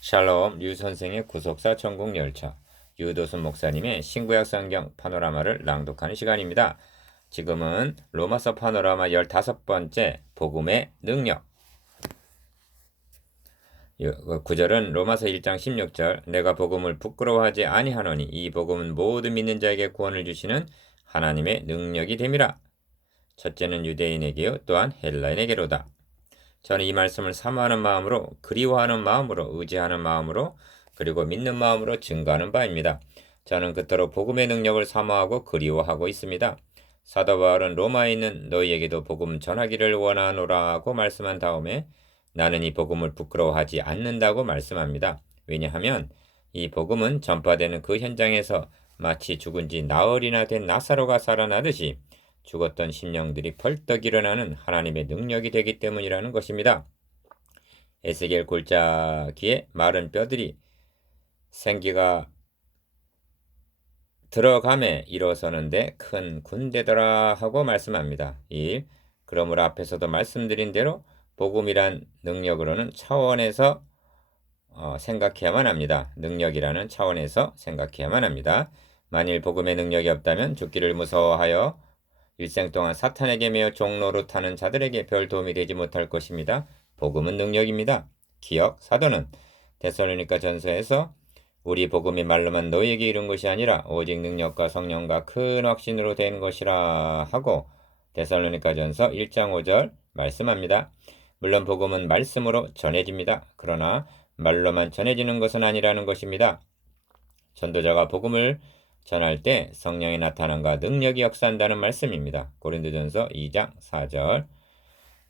샬롬 류 선생의 구속사 천국 열차 유도순 목사님의 신구약 성경 파노라마를 낭독하는 시간입니다. 지금은 로마서 파노라마 15번째 복음의 능력. 구절은 로마서 1장 16절 내가 복음을 부끄러워하지 아니하노니 이 복음은 모든 믿는 자에게 구원을 주시는 하나님의 능력이 됨이라. 첫째는 유대인에게요 또한 헬라인에게로다. 저는 이 말씀을 사모하는 마음으로, 그리워하는 마음으로, 의지하는 마음으로, 그리고 믿는 마음으로 증거하는 바입니다. 저는 그토록 복음의 능력을 사모하고 그리워하고 있습니다. 사도 바울은 로마에 있는 너희에게도 복음 전하기를 원하노라고 말씀한 다음에 나는 이 복음을 부끄러워하지 않는다고 말씀합니다. 왜냐하면 이 복음은 전파되는 그 현장에서 마치 죽은 지 나흘이나 된 나사로가 살아나듯이 죽었던 심령들이 벌떡 일어나는 하나님의 능력이 되기 때문이라는 것입니다. 에스겔 골짜기에 마른 뼈들이 생기가 들어감에 일어서는데 큰 군대더라 하고 말씀합니다. 1. 그러므로 앞에서도 말씀드린 대로 복음이란 능력으로는 차원에서 생각해야만 합니다. 능력이라는 차원에서 생각해야만 합니다. 만일 복음의 능력이 없다면 죽기를 무서워하여 일생 동안 사탄에게 매여 종로로 타는 자들에게 별 도움이 되지 못할 것입니다. 복음은 능력입니다. 기억, 사도는 데살로니가 전서에서 우리 복음이 말로만 너희에게 이룬 것이 아니라 오직 능력과 성령과 큰 확신으로 된 것이라 하고 데살로니가 전서 1장 5절 말씀합니다. 물론 복음은 말씀으로 전해집니다. 그러나 말로만 전해지는 것은 아니라는 것입니다. 전도자가 복음을 전할 때 성령의 나타남과 능력이 역사한다는 말씀입니다. 고린도전서 2장 4절.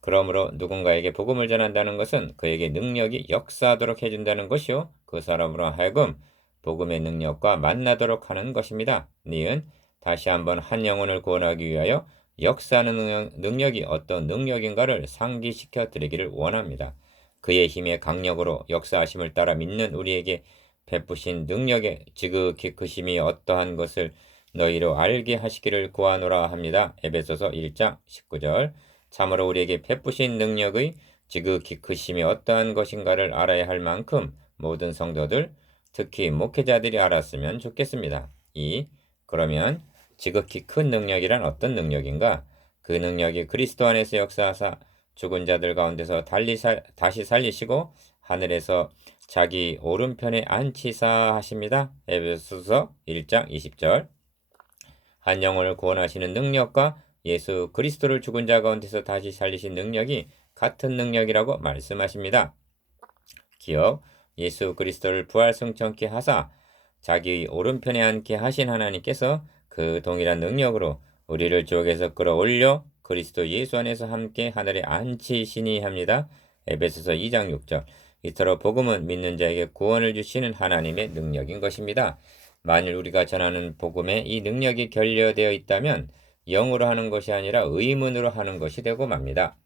그러므로 누군가에게 복음을 전한다는 것은 그에게 능력이 역사하도록 해준다는 것이요 그 사람으로 하여금 복음의 능력과 만나도록 하는 것입니다. 니은 다시 한번 한 영혼을 구원하기 위하여 역사하는 능력이 어떤 능력인가를 상기시켜 드리기를 원합니다. 그의 힘의 강력으로 역사하심을 따라 믿는 우리에게 베푸신 능력의 지극히 크심이 어떠한 것을 너희로 알게 하시기를 구하노라 합니다. 에베소서 1장 19절. 참으로 우리에게 베푸신 능력의 지극히 크심이 어떠한 것인가를 알아야 할 만큼 모든 성도들, 특히 목회자들이 알았으면 좋겠습니다. 2. 그러면 지극히 큰 능력이란 어떤 능력인가? 그 능력이 그리스도 안에서 역사하사 죽은 자들 가운데서 다시 살리시고 하늘에서 자기 오른편에 앉히사 하십니다. 에베소서 1장 20절. 한 영혼을 구원하시는 능력과 예수 그리스도를 죽은 자 가운데서 다시 살리신 능력이 같은 능력이라고 말씀하십니다. 기억, 예수 그리스도를 부활 승천케 하사 자기 오른편에 앉게 하신 하나님께서 그 동일한 능력으로 우리를 지옥에서 끌어올려 그리스도 예수 안에서 함께 하늘에 앉히시니 합니다. 에베소서 2장 6절. 이토록 복음은 믿는 자에게 구원을 주시는 하나님의 능력인 것입니다. 만일 우리가 전하는 복음에 이 능력이 결여되어 있다면 영으로 하는 것이 아니라 의문으로 하는 것이 되고 맙니다.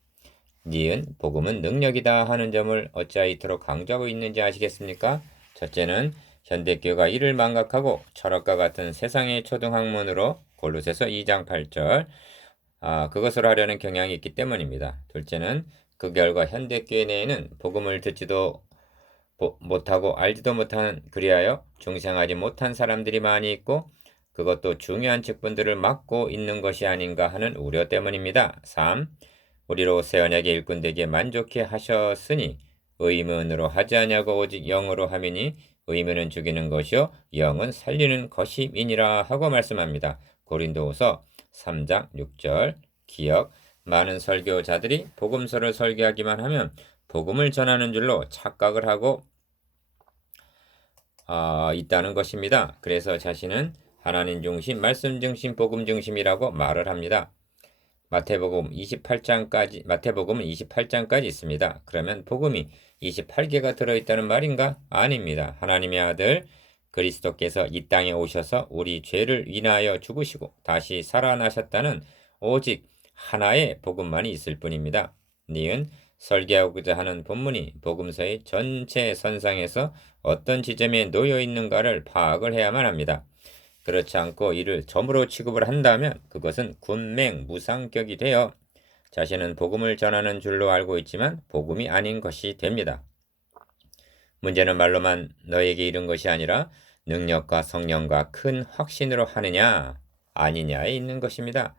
니은 복음은 능력이다 하는 점을 어찌하여 이토록 강조하고 있는지 아시겠습니까? 첫째는 현대교회가 이를 망각하고 철학과 같은 세상의 초등학문으로 골로새서 2장 8절 그것을 하려는 경향이 있기 때문입니다. 둘째는 그 결과 현대교회 내에는 복음을 듣지도 못하고 알지도 못한 그리하여 중생하지 못한 사람들이 많이 있고 그것도 중요한 직분들을 맡고 있는 것이 아닌가 하는 우려 때문입니다. 3. 우리로 새 언약의 일꾼 되게 만족해 하셨으니 의문으로 하지 아니하고 오직 영으로 함이니 의문은 죽이는 것이요 영은 살리는 것임이니라 하고 말씀합니다. 고린도후서 3장 6절. 기억, 많은 설교자들이 복음서를 설교하기만 하면 복음을 전하는 줄로 착각을 하고 있다는 것입니다. 그래서 자신은 하나님 중심, 말씀 중심, 복음 중심이라고 말을 합니다. 마태복음은 28장까지 있습니다. 그러면 복음이 28개가 들어있다는 말인가? 아닙니다. 하나님의 아들 그리스도께서 이 땅에 오셔서 우리 죄를 인하여 죽으시고 다시 살아나셨다는 오직 하나의 복음만이 있을 뿐입니다. 니은 설계하고자 하는 본문이 복음서의 전체 선상에서 어떤 지점에 놓여 있는가를 파악을 해야만 합니다. 그렇지 않고 이를 점으로 취급을 한다면 그것은 군맹무상격이 되어 자신은 복음을 전하는 줄로 알고 있지만 복음이 아닌 것이 됩니다. 문제는 말로만 너에게 이른 것이 아니라 능력과 성령과 큰 확신으로 하느냐 아니냐에 있는 것입니다.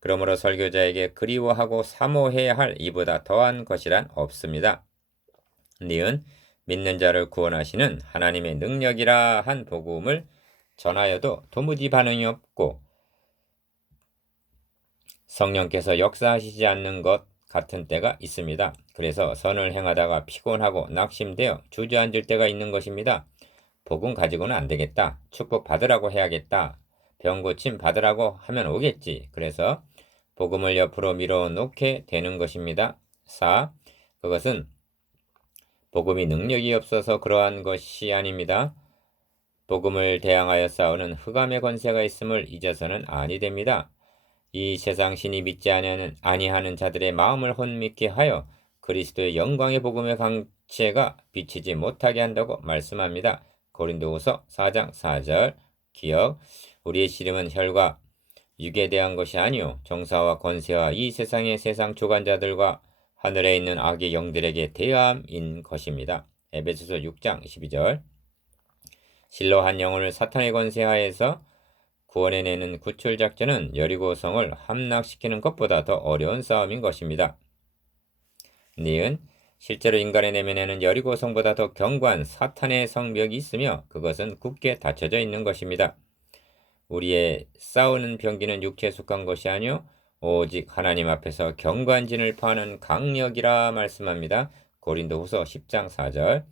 그러므로 설교자에게 그리워하고 사모해야 할 이보다 더한 것이란 없습니다. 니은 믿는 자를 구원하시는 하나님의 능력이라 한 복음을 전하여도 도무지 반응이 없고 성령께서 역사하시지 않는 것 같은 때가 있습니다. 그래서 선을 행하다가 피곤하고 낙심되어 주저앉을 때가 있는 것입니다. 복음 가지고는 안 되겠다. 축복 받으라고 해야겠다. 병 고침 받으라고 하면 오겠지. 그래서 복음을 옆으로 밀어놓게 되는 것입니다. 4. 그것은 복음이 능력이 없어서 그러한 것이 아닙니다. 복음을 대항하여 싸우는 흑암의 권세가 있음을 잊어서는 아니 됩니다. 이 세상 신이 믿지 아니하는 자들의 마음을 혼미케 하여 그리스도의 영광의 복음의 강체가 비치지 못하게 한다고 말씀합니다. 고린도후서 4장 4절. 기억. 우리의 씨름은 혈과 육에 대한 것이 아니요 정사와 권세와 이 세상의 세상 주관자들과 하늘에 있는 악의 영들에게 대함인 것입니다. 에베소서 6장 12절. 실로 한 영혼을 사탄의 권세하에서 구원해내는 구출작전은 여리고성을 함락시키는 것보다 더 어려운 싸움인 것입니다. 니은 실제로 인간의 내면에는 여리고성보다 더 견고한 사탄의 성벽이 있으며 그것은 굳게 닫혀져 있는 것입니다. 우리의 싸우는 병기는 육체에 속한 것이 아니요 오직 하나님 앞에서 경관진을 파는 강력이라 말씀합니다. 고린도후서 10장 4절.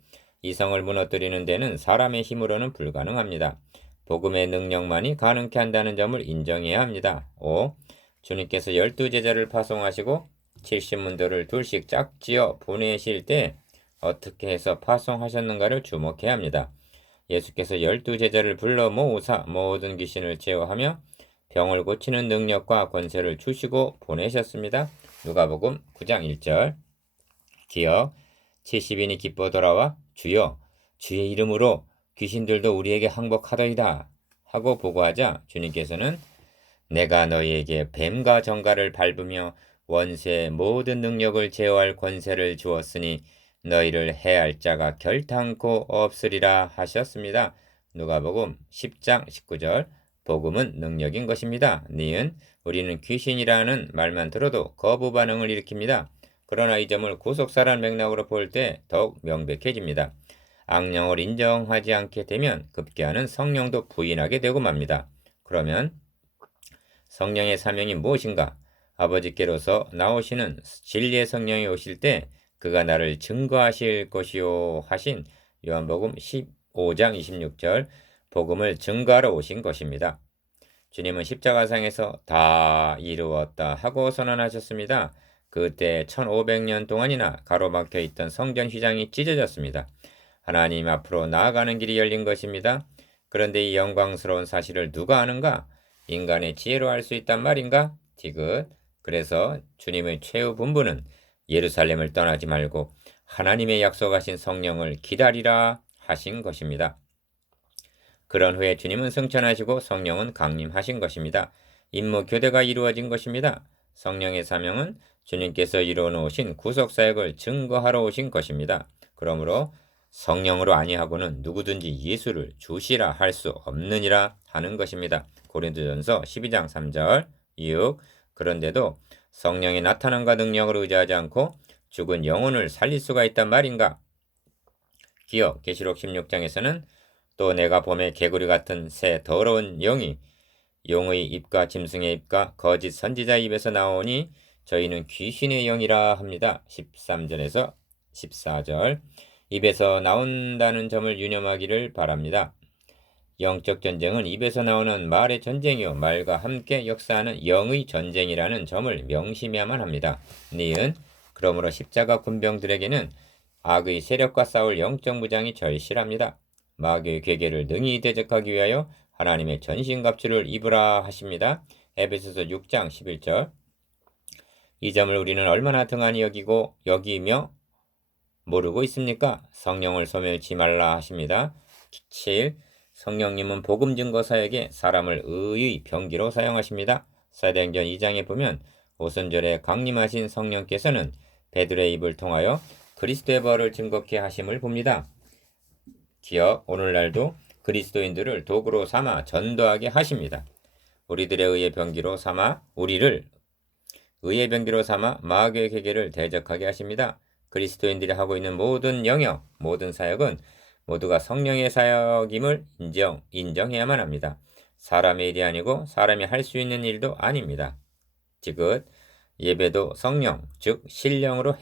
이 성을 무너뜨리는 데는 사람의 힘으로는 불가능합니다. 복음의 능력만이 가능케 한다는 점을 인정해야 합니다. 5. 주님께서 12제자를 파송하시고 70문도를 둘씩 짝지어 보내실 때 어떻게 해서 파송하셨는가를 주목해야 합니다. 예수께서 12제자를 불러 모으사 모든 귀신을 제어하며 병을 고치는 능력과 권세를 주시고 보내셨습니다. 누가복음 9장 1절. 기억. 70인이 기뻐 돌아와 주여 주의 이름으로 귀신들도 우리에게 항복하더이다 하고 보고하자 주님께서는 내가 너희에게 뱀과 정갈을 밟으며 원수의 모든 능력을 제어할 권세를 주었으니 너희를 해할 자가 결탄코 없으리라 하셨습니다. 누가복음 10장 19절. 복음은 능력인 것입니다. 니은 우리는 귀신이라는 말만 들어도 거부 반응을 일으킵니다. 그러나 이 점을 구속사라는 맥락으로 볼 때 더욱 명백해집니다. 악령을 인정하지 않게 되면 급기야는 성령도 부인하게 되고 맙니다. 그러면 성령의 사명이 무엇인가? 아버지께로서 나오시는 진리의 성령이 오실 때 그가 나를 증거하실 것이요 하신 요한복음 15장 26절 복음을 증거하러 오신 것입니다. 주님은 십자가상에서 다 이루었다 하고 선언하셨습니다. 그때 1500년 동안이나 가로막혀 있던 성전 휘장이 찢어졌습니다. 하나님 앞으로 나아가는 길이 열린 것입니다. 그런데 이 영광스러운 사실을 누가 아는가? 인간의 지혜로 알 수 있단 말인가? 디귿. 그래서 주님의 최후 분부는 예루살렘을 떠나지 말고 하나님의 약속하신 성령을 기다리라 하신 것입니다. 그런 후에 주님은 승천하시고 성령은 강림하신 것입니다. 임무 교대가 이루어진 것입니다. 성령의 사명은 주님께서 이루어놓으신 구속사역을 증거하러 오신 것입니다. 그러므로 성령으로 아니하고는 누구든지 예수를 주시라 할 수 없느니라 하는 것입니다. 고린도전서 12장 3절 6. 그런데도 성령의 나타남과 능력을 의지하지 않고 죽은 영혼을 살릴 수가 있단 말인가? 기억 계시록 16장에서는 또 내가 봄에 개구리 같은 새 더러운 영이 용의 입과 짐승의 입과 거짓 선지자 입에서 나오니 저희는 귀신의 영이라 합니다. 13절에서 14절. 입에서 나온다는 점을 유념하기를 바랍니다. 영적 전쟁은 입에서 나오는 말의 전쟁이요 말과 함께 역사하는 영의 전쟁이라는 점을 명심해야만 합니다. 니은 그러므로 십자가 군병들에게는 악의 세력과 싸울 영적 무장이 절실합니다. 마귀의 괴계를 능히 대적하기 위하여 하나님의 전신갑주를 입으라 하십니다. 에베소서 6장 11절. 이 점을 우리는 얼마나 등한히 여기며 모르고 있습니까? 성령을 소멸치 말라 하십니다. 7. 성령님은 복음 증거 사역에 사람을 의의 병기로 사용하십니다. 사도행전 2장에 보면 오순절에 강림하신 성령께서는 베드로의 입을 통하여 그리스도의 벌을 증거케 하심을 봅니다. 기억, 오늘날도 그리스도인들을 도구로 삼아 전도하게 하십니다. 우리를 의의 병기로 삼아 마귀의 계계를 대적하게 하십니다. 그리스도인들이 하고 있는 모든 영역, 모든 사역은 모두가 성령의 사역임을 인정해야만 합니다. 사람의 일이 아니고 사람이 할 수 있는 일도 아닙니다. 지금 예배도 성령, 즉 신령으로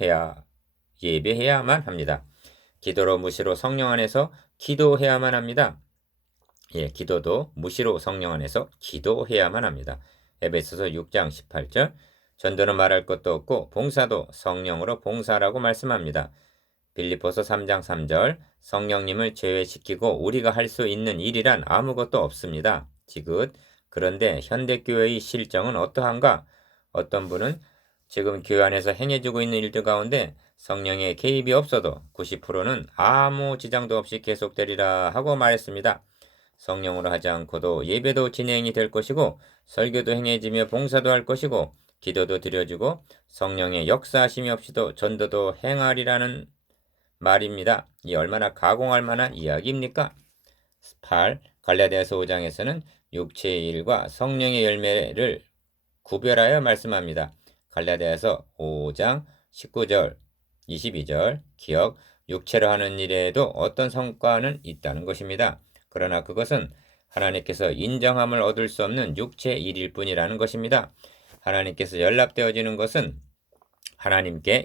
예배해야만 합니다. 기도로 무시로 성령 안에서 기도해야만 합니다. 기도도 무시로 성령 안에서 기도해야만 합니다. 에베소서 6장 18절. 전도는 말할 것도 없고 봉사도 성령으로 봉사라고 말씀합니다. 빌립보서 3장 3절. 성령님을 제외시키고 우리가 할 수 있는 일이란 아무것도 없습니다. 그런데 현대교회의 실정은 어떠한가? 어떤 분은 지금 교회 안에서 행해지고 있는 일들 가운데 성령의 개입이 없어도 90%는 아무 지장도 없이 계속되리라 하고 말했습니다. 성령으로 하지 않고도 예배도 진행이 될 것이고 설교도 행해지며 봉사도 할 것이고 기도도 드려지고 성령의 역사하심이 없이도 전도도 행하리라는 말입니다. 이 얼마나 가공할 만한 이야기입니까? 8. 갈라디아서 5장에서는 육체의 일과 성령의 열매를 구별하여 말씀합니다. 갈라디아서 5장 19절 22절 기억, 육체로 하는 일에도 어떤 성과는 있다는 것입니다. 그러나 그것은 하나님께서 인정함을 얻을 수 없는 육체의 일일 뿐이라는 것입니다. 하나님께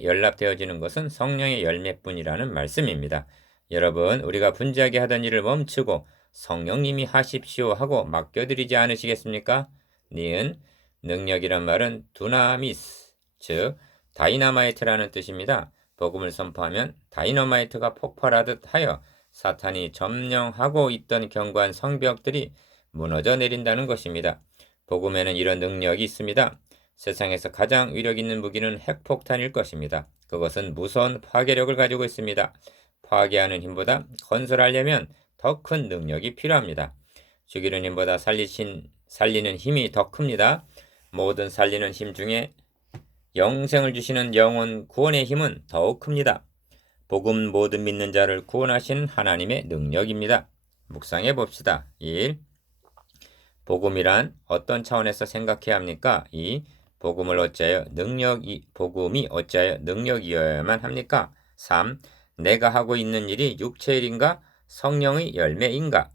연락되어지는 것은 성령의 열매뿐이라는 말씀입니다. 여러분, 우리가 분주하게 하던 일을 멈추고 성령님이 하십시오 하고 맡겨드리지 않으시겠습니까? 니은, 능력이란 말은 두나미스, 즉 다이너마이트라는 뜻입니다. 복음을 선포하면 다이너마이트가 폭발하듯 하여 사탄이 점령하고 있던 견고한 성벽들이 무너져 내린다는 것입니다. 복음에는 이런 능력이 있습니다. 세상에서 가장 위력 있는 무기는 핵폭탄일 것입니다. 그것은 무서운 파괴력을 가지고 있습니다. 파괴하는 힘보다 건설하려면 더 큰 능력이 필요합니다. 죽이는 힘보다 살리는 힘이 더 큽니다. 모든 살리는 힘 중에 영생을 주시는 영혼 구원의 힘은 더욱 큽니다. 복음 모든 믿는 자를 구원하신 하나님의 능력입니다. 묵상해 봅시다. 1. 복음이란 어떤 차원에서 생각해야 합니까? 2. 복음이 어찌하여 능력이어야만 합니까? 3. 내가 하고 있는 일이 육체의 일인가? 성령의 열매인가?